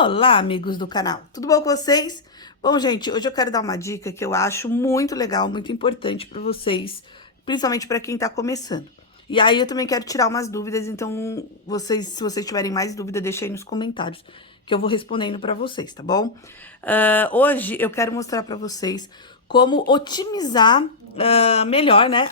Olá, amigos do canal, tudo bom com vocês? Bom, gente, hoje eu quero dar uma dica que eu acho muito legal, muito importante para vocês, principalmente para quem tá começando. E aí eu também quero tirar umas dúvidas, então se vocês tiverem mais dúvida, deixa aí nos comentários, que eu vou respondendo para vocês, tá bom? Hoje eu quero mostrar para vocês como otimizar melhor, né,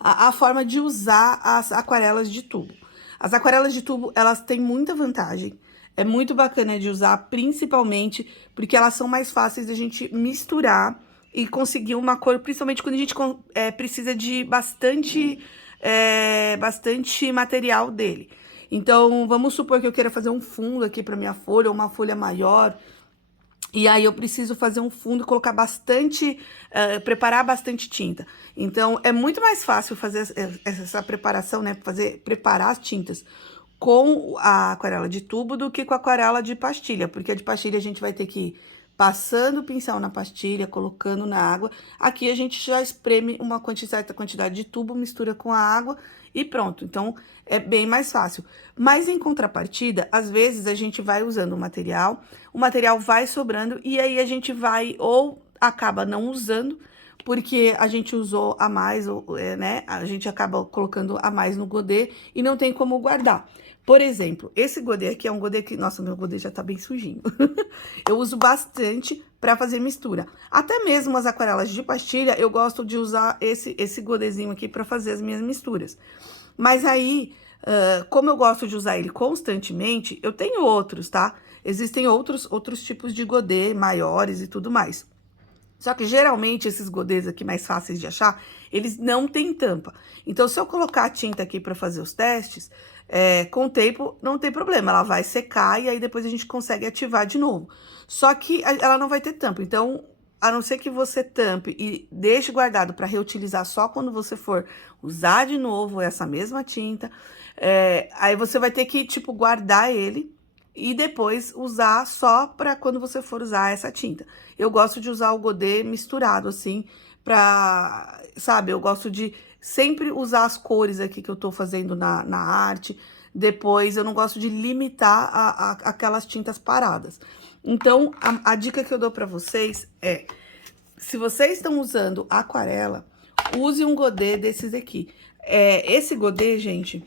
a forma de usar as aquarelas de tubo. As aquarelas de tubo, elas têm muita vantagem. É muito bacana de usar, principalmente porque elas são mais fáceis de a gente misturar e conseguir uma cor, principalmente quando a gente precisa de bastante material dele. Então, vamos supor que eu queira fazer um fundo aqui para minha folha, ou uma folha maior, e aí eu preciso fazer um fundo e colocar preparar bastante tinta. Então, é muito mais fácil fazer essa preparação, né? Preparar as tintas com a aquarela de tubo do que com a aquarela de pastilha, porque a de pastilha a gente vai ter que ir passando o pincel na pastilha, colocando na água. Aqui a gente já espreme uma certa quantidade de tubo, mistura com a água e pronto. Então, é bem mais fácil. Mas em contrapartida, às vezes a gente vai usando o material vai sobrando e aí a gente vai ou acaba não usando, porque a gente usou a mais, né? A gente acaba colocando a mais no godê e não tem como guardar. Por exemplo, esse godê aqui é um godê que... Nossa, meu godê já tá bem sujinho. Eu uso bastante para fazer mistura. Até mesmo as aquarelas de pastilha, eu gosto de usar esse godêzinho aqui para fazer as minhas misturas. Mas aí, como eu gosto de usar ele constantemente, eu tenho outros, tá? Existem outros tipos de godê maiores e tudo mais. Só que geralmente esses godês aqui mais fáceis de achar, eles não têm tampa. Então, se eu colocar a tinta aqui para fazer os testes, com o tempo não tem problema, ela vai secar e aí depois a gente consegue ativar de novo. Só que ela não vai ter tampa, então, a não ser que você tampe e deixe guardado para reutilizar só quando você for usar de novo essa mesma tinta, aí você vai ter que, tipo, guardar ele e depois usar só para quando você for usar essa tinta. Eu gosto de usar o godê misturado, assim, sabe, eu gosto de sempre usar as cores aqui que eu tô fazendo na arte. Depois, eu não gosto de limitar aquelas tintas paradas. Então, a dica que eu dou pra vocês é, se vocês estão usando aquarela, use um godê desses aqui. Esse godê, gente,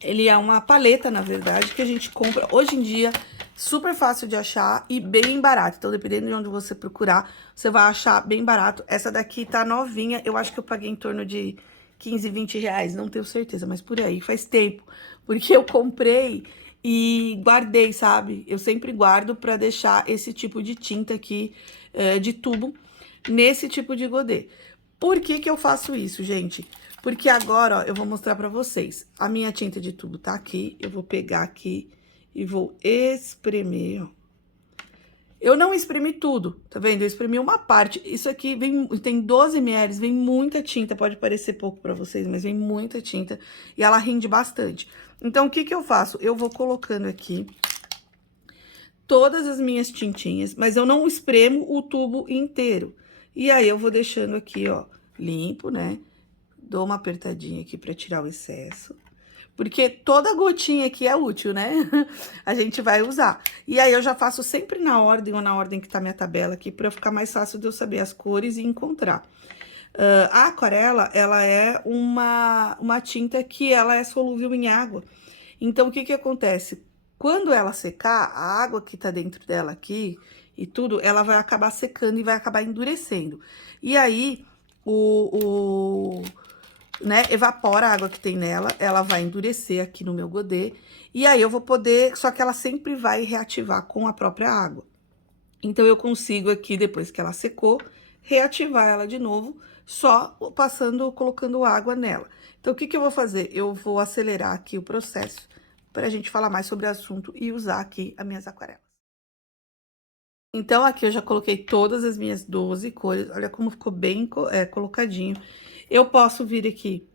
ele é uma paleta, na verdade, que a gente compra hoje em dia, super fácil de achar e bem barato. Então, dependendo de onde você procurar, você vai achar bem barato. Essa daqui tá novinha, eu acho que eu paguei em torno de 15, 20 reais, não tenho certeza, mas por aí, faz tempo. Porque eu comprei e guardei, sabe? Eu sempre guardo pra deixar esse tipo de tinta aqui, de tubo, nesse tipo de godê. Por que que eu faço isso, gente? Porque agora, ó, eu vou mostrar pra vocês. A minha tinta de tubo tá aqui, eu vou pegar aqui e vou espremer, ó. Eu não espremi tudo, tá vendo? Eu espremi uma parte. Isso aqui tem 12 ml, vem muita tinta. Pode parecer pouco pra vocês, mas vem muita tinta e ela rende bastante. Então, o que que eu faço? Eu vou colocando aqui todas as minhas tintinhas, mas eu não espremo o tubo inteiro. E aí, eu vou deixando aqui, ó, limpo, né? Dou uma apertadinha aqui pra tirar o excesso. Porque toda gotinha aqui é útil, né? A gente vai usar. E aí, eu já faço sempre na ordem, ou na ordem que tá minha tabela aqui, pra ficar mais fácil de eu saber as cores e encontrar. A aquarela, ela é uma tinta que ela é solúvel em água. Então, o que que acontece? Quando ela secar, a água que tá dentro dela aqui e tudo, ela vai acabar secando e vai acabar endurecendo. E aí, né, evapora a água que tem nela, ela vai endurecer aqui no meu godê, e aí eu vou poder, só que ela sempre vai reativar com a própria água. Então, eu consigo aqui, depois que ela secou, reativar ela de novo, só colocando água nela. Então, o que que eu vou fazer? Eu vou acelerar aqui o processo, para a gente falar mais sobre o assunto e usar aqui as minhas aquarelas. Então, aqui eu já coloquei todas as minhas 12 cores, olha como ficou bem colocadinho. Eu posso vir aqui.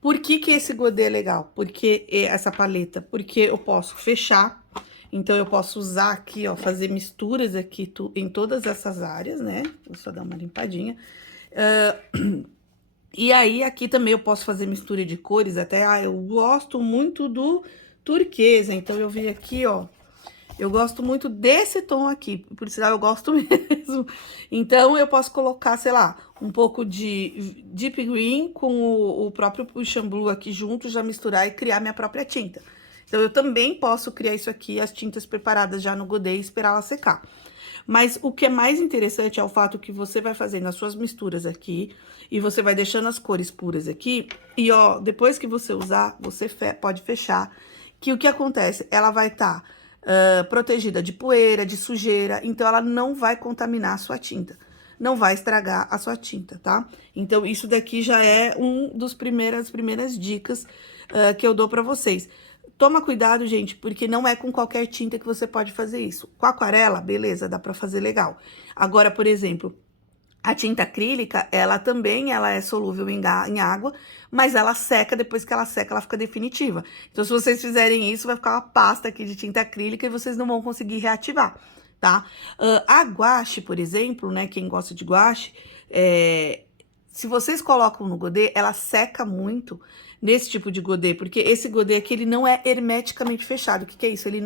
Por que que esse godê é legal? Porque essa paleta, porque eu posso fechar, então eu posso usar aqui, ó, fazer misturas aqui em todas essas áreas, né? Vou só dar uma limpadinha. E aí, aqui também eu posso fazer mistura de cores, até, eu gosto muito do turquesa, então eu vim aqui, ó, Eu gosto muito desse tom aqui, por sinal eu gosto mesmo. Então, eu posso colocar, sei lá, um pouco de Deep Green com o próprio Ocean Blue aqui junto, já misturar e criar minha própria tinta. Então, eu também posso criar isso aqui, as tintas preparadas já no godê e esperar ela secar. Mas o que é mais interessante é o fato que você vai fazendo as suas misturas aqui e você vai deixando as cores puras aqui. E, ó, depois que você usar, você pode fechar, que o que acontece? Ela vai estar protegida de poeira, de sujeira, então ela não vai contaminar a sua tinta. Não vai estragar a sua tinta, tá? Então, isso daqui já é das primeiras dicas que eu dou pra vocês. Toma cuidado, gente, porque não é com qualquer tinta que você pode fazer isso. Com aquarela, beleza, dá pra fazer legal. Agora, por exemplo, a tinta acrílica, ela também é solúvel em água, mas ela seca, depois que ela seca, ela fica definitiva. Então, se vocês fizerem isso, vai ficar uma pasta aqui de tinta acrílica e vocês não vão conseguir reativar, tá? A guache, por exemplo, né, quem gosta de guache, se vocês colocam no godê, ela seca muito nesse tipo de godê, porque esse godê aqui, ele não é hermeticamente fechado. O que é isso? Ele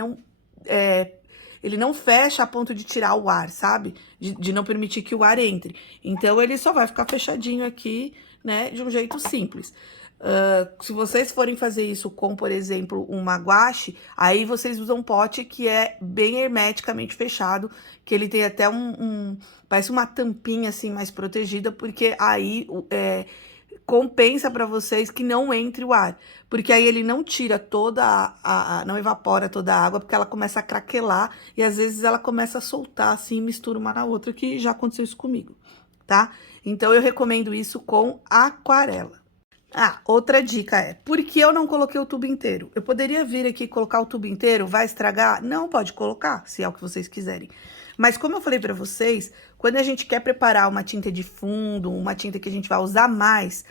não fecha a ponto de tirar o ar, sabe? De não permitir que o ar entre. Então, ele só vai ficar fechadinho aqui, né, de um jeito simples. Se vocês forem fazer isso com, por exemplo, uma guache, aí vocês usam um pote que é bem hermeticamente fechado, que ele tem até parece uma tampinha assim mais protegida, porque aí compensa para vocês que não entre o ar, porque aí ele não tira não evapora toda a água, porque ela começa a craquelar e às vezes ela começa a soltar assim, mistura uma na outra, que já aconteceu isso comigo, tá? Então eu recomendo isso com aquarela. Outra dica é, por que eu não coloquei o tubo inteiro? Eu poderia vir aqui e colocar o tubo inteiro, vai estragar? Não, pode colocar, se é o que vocês quiserem. Mas como eu falei pra vocês, quando a gente quer preparar uma tinta de fundo, uma tinta que a gente vai usar mais,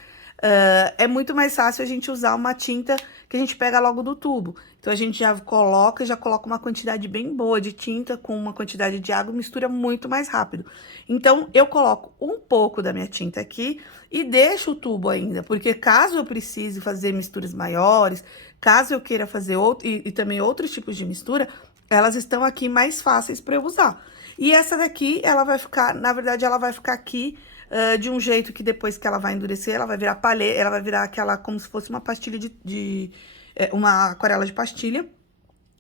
é muito mais fácil a gente usar uma tinta que a gente pega logo do tubo. Então, a gente já coloca uma quantidade bem boa de tinta com uma quantidade de água, mistura muito mais rápido. Então, eu coloco um pouco da minha tinta aqui e deixo o tubo ainda, porque caso eu precise fazer misturas maiores, caso eu queira fazer e também outros tipos de mistura, elas estão aqui mais fáceis para eu usar. E essa daqui, ela vai ficar, na verdade, ela vai ficar aqui de um jeito que depois que ela vai endurecer, ela vai virar paleta, ela vai virar aquela, como se fosse uma pastilha uma aquarela de pastilha.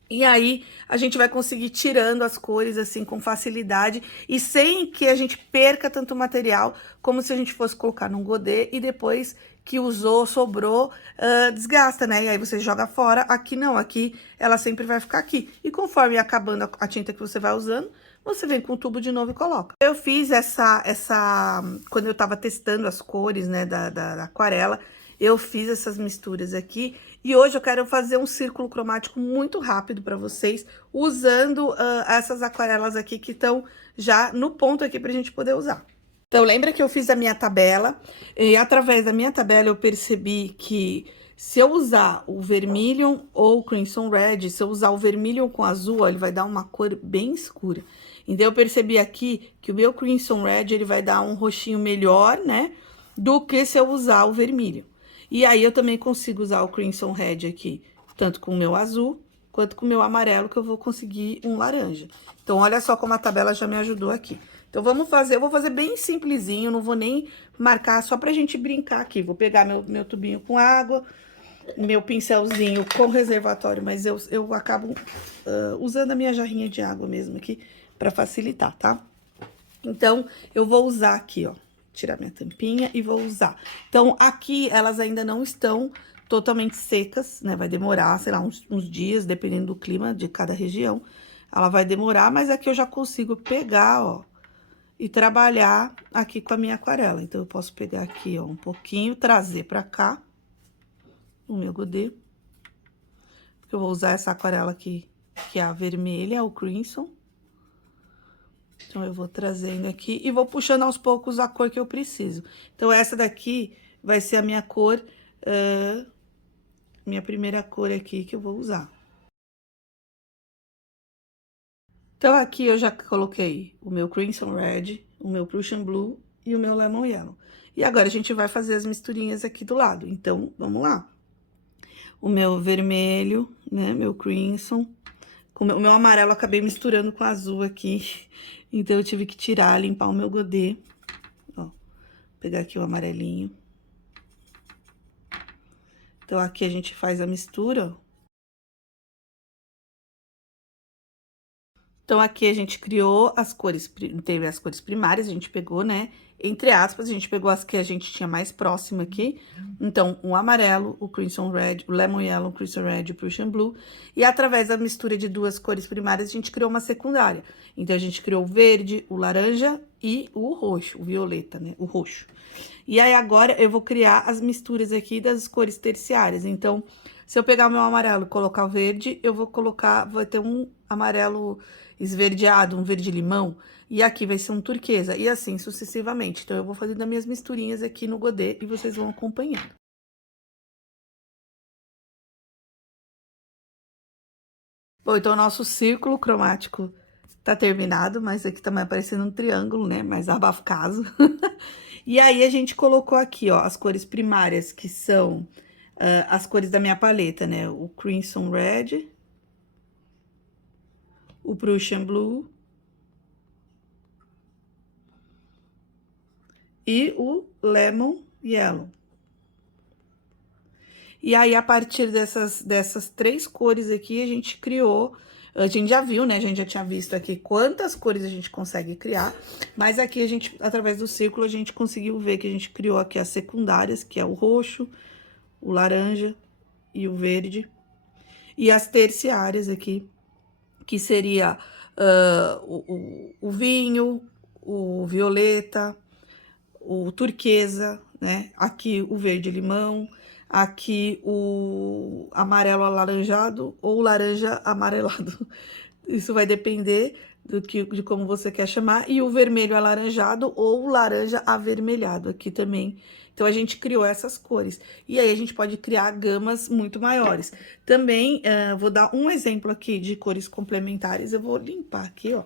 E aí, a gente vai conseguir tirando as cores, assim, com facilidade e sem que a gente perca tanto material, como se a gente fosse colocar num godê e depois que usou, sobrou, desgasta, né? E aí, você joga fora. Aqui não, aqui ela sempre vai ficar aqui. E conforme acabando a tinta que você vai usando, você vem com o tubo de novo e coloca. Eu fiz quando eu tava testando as cores, né, da aquarela, eu fiz essas misturas aqui. E hoje eu quero fazer um círculo cromático muito rápido para vocês, usando essas aquarelas aqui que estão já no ponto aqui pra gente poder usar. Então, lembra que eu fiz a minha tabela, e através da minha tabela eu percebi que se eu usar o vermilion ou o crimson red, se eu usar o vermilion com azul, ó, ele vai dar uma cor bem escura. Então, eu percebi aqui que o meu crimson red, ele vai dar um roxinho melhor, né, do que se eu usar o vermilion. E aí, eu também consigo usar o crimson red aqui, tanto com o meu azul, quanto com o meu amarelo, que eu vou conseguir um laranja. Então, olha só como a tabela já me ajudou aqui. Então, eu vou fazer bem simplesinho, não vou nem marcar, só pra gente brincar aqui. Vou pegar meu tubinho com água, meu pincelzinho com reservatório, mas eu acabo usando a minha jarrinha de água mesmo aqui, pra facilitar, tá? Então, eu vou usar aqui, ó, tirar minha tampinha e vou usar. Então, aqui, elas ainda não estão totalmente secas, né? Vai demorar, sei lá, uns dias, dependendo do clima de cada região. Ela vai demorar, mas aqui eu já consigo pegar, ó, e trabalhar aqui com a minha aquarela. Então, eu posso pegar aqui, ó, um pouquinho, trazer pra cá, o meu godê. Porque eu vou usar essa aquarela aqui, que é a vermelha, o crimson. Então, eu vou trazendo aqui e vou puxando aos poucos a cor que eu preciso. Então, essa daqui vai ser a minha cor, minha primeira cor aqui que eu vou usar. Então, aqui eu já coloquei o meu crimson red, o meu prussian blue e o meu lemon yellow. E agora, a gente vai fazer as misturinhas aqui do lado. Então, vamos lá. O meu vermelho, né, meu crimson, O meu amarelo eu acabei misturando com azul aqui. Então, eu tive que tirar, limpar o meu godê. Ó, pegar aqui o amarelinho. Então, aqui a gente faz a mistura, ó. Então, aqui a gente criou as cores, teve as cores primárias, a gente pegou, né? Entre aspas, a gente pegou as que a gente tinha mais próxima aqui. Então, o amarelo, o Crimson Red, o Lemon Yellow, o Crimson Red e o Prussian Blue. E através da mistura de duas cores primárias, a gente criou uma secundária. Então, a gente criou o verde, o laranja e o roxo, o violeta, né? O roxo. E aí, agora, eu vou criar as misturas aqui das cores terciárias. Então, se eu pegar o meu amarelo e colocar o verde, eu vou colocar, vai ter um amarelo esverdeado, um verde-limão, e aqui vai ser um turquesa, e assim sucessivamente. Então, eu vou fazendo as minhas misturinhas aqui no godê e vocês vão acompanhando. Bom, então, o nosso círculo cromático tá terminado, mas aqui também aparecendo um triângulo, né? Mas abafa o caso. E aí, a gente colocou aqui, ó, as cores primárias, que são as cores da minha paleta, né? O Crimson Red, o Prussian Blue e o Lemon Yellow. E aí, a partir dessas três cores aqui, a gente criou... A gente já viu, né? A gente já tinha visto aqui quantas cores a gente consegue criar. Mas aqui, a gente, através do círculo, a gente conseguiu ver que a gente criou aqui as secundárias, que é o roxo, o laranja e o verde. E as terciárias aqui, que seria o vinho, o violeta, o turquesa, né? Aqui o verde-limão, aqui o amarelo alaranjado ou laranja amarelado. Isso vai depender de como você quer chamar. E o vermelho alaranjado ou laranja avermelhado aqui também. Então, a gente criou essas cores. E aí, a gente pode criar gamas muito maiores. Também, vou dar um exemplo aqui de cores complementares. Eu vou limpar aqui, ó.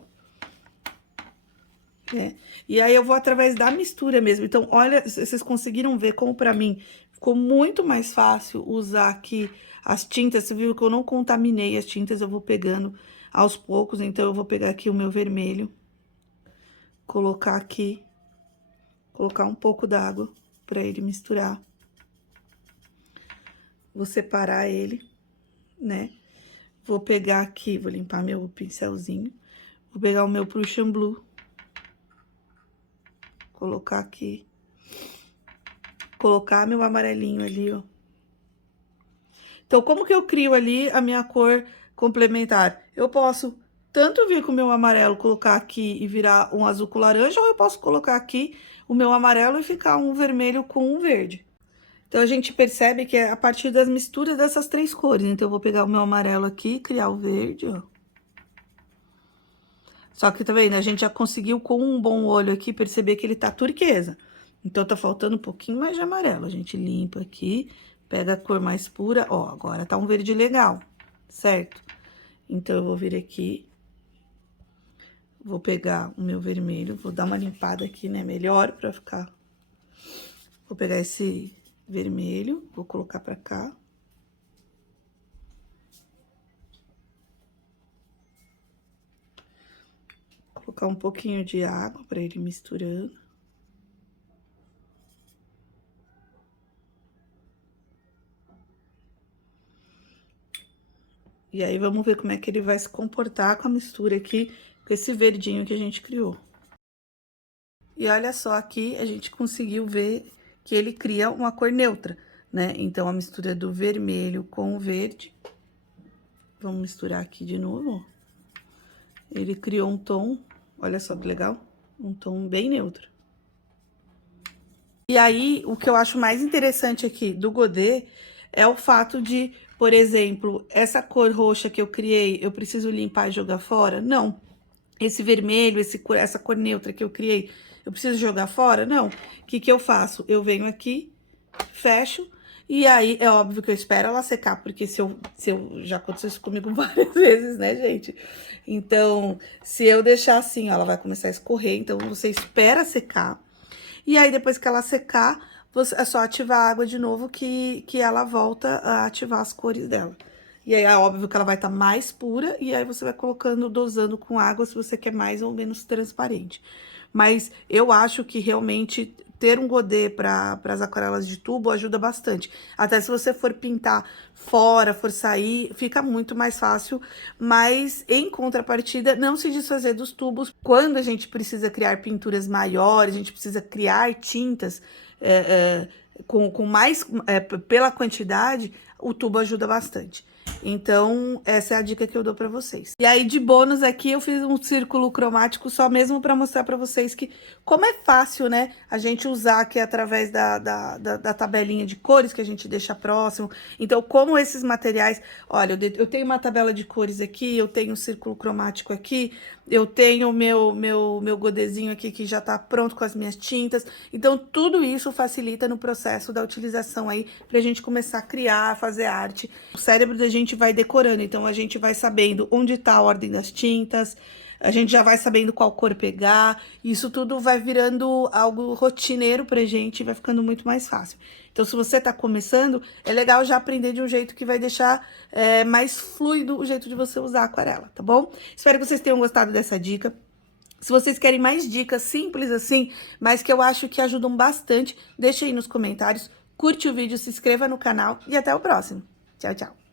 E aí, eu vou através da mistura mesmo. Então, olha, vocês conseguiram ver como pra mim ficou muito mais fácil usar aqui as tintas. Você viu que eu não contaminei as tintas, eu vou pegando aos poucos. Então, eu vou pegar aqui o meu vermelho, colocar aqui, colocar um pouco d'água pra ele misturar. Vou separar ele, né? Vou pegar aqui, vou limpar meu pincelzinho. Vou pegar o meu Prussian Blue. Colocar aqui. Colocar meu amarelinho ali, ó. Então, como que eu crio ali a minha cor complementar? Eu posso tanto vir com o meu amarelo, colocar aqui e virar um azul com laranja, ou eu posso colocar aqui o meu amarelo e ficar um vermelho com um verde. Então, a gente percebe que é a partir das misturas dessas três cores. Então, eu vou pegar o meu amarelo aqui e criar o verde, ó. Só que, tá vendo? A gente já conseguiu, com um bom olho aqui, perceber que ele tá turquesa. Então, tá faltando um pouquinho mais de amarelo. A gente limpa aqui, pega a cor mais pura. Ó, agora tá um verde legal, certo? Então, eu vou vir aqui. Vou pegar o meu vermelho, vou dar uma limpada aqui, né? Melhor pra ficar... Vou pegar esse vermelho, vou colocar pra cá. Colocar um pouquinho de água pra ele misturando. E aí, vamos ver como é que ele vai se comportar com a mistura aqui, com esse verdinho que a gente criou. E olha só, aqui a gente conseguiu ver que ele cria uma cor neutra, né? Então, a mistura do vermelho com o verde. Vamos misturar aqui de novo, ó. Ele criou um tom, olha só que legal, um tom bem neutro. E aí, o que eu acho mais interessante aqui do godê é o fato de, por exemplo, essa cor roxa que eu criei, eu preciso limpar e jogar fora? Não. Esse vermelho, essa cor neutra que eu criei, eu preciso jogar fora? Não. O que que eu faço? Eu venho aqui, fecho, e aí é óbvio que eu espero ela secar, porque já aconteceu isso comigo várias vezes, né, gente? Então, se eu deixar assim, ó, ela vai começar a escorrer, então você espera secar. E aí, depois que ela secar, é só ativar a água de novo que ela volta a ativar as cores dela. E aí é óbvio que ela vai estar mais pura, e aí você vai colocando, dosando com água se você quer mais ou menos transparente. Mas eu acho que realmente ter um godê para as aquarelas de tubo ajuda bastante. Até se você for pintar fora, for sair, fica muito mais fácil. Mas em contrapartida, não se desfazer dos tubos. Quando a gente precisa criar pinturas maiores, a gente precisa criar tintas com mais, pela quantidade, o tubo ajuda bastante. Então, essa é a dica que eu dou pra vocês. E aí, de bônus aqui, eu fiz um círculo cromático só mesmo pra mostrar pra vocês que como é fácil, né, a gente usar aqui através da tabelinha de cores que a gente deixa próximo. Então, como esses materiais... Olha, eu tenho uma tabela de cores aqui, eu tenho um círculo cromático aqui, eu tenho o meu godezinho aqui que já tá pronto com as minhas tintas. Então, tudo isso facilita no processo da utilização aí pra gente começar a criar, fazer arte. O cérebro da gente vai decorando, então a gente vai sabendo onde tá a ordem das tintas, a gente já vai sabendo qual cor pegar, isso tudo vai virando algo rotineiro pra gente e vai ficando muito mais fácil. Então, se você tá começando, é legal já aprender de um jeito que vai deixar mais fluido o jeito de você usar a aquarela, tá bom? Espero que vocês tenham gostado dessa dica. Se vocês querem mais dicas simples assim, mas que eu acho que ajudam bastante, deixa aí nos comentários, curte o vídeo, se inscreva no canal e até o próximo. Tchau, tchau!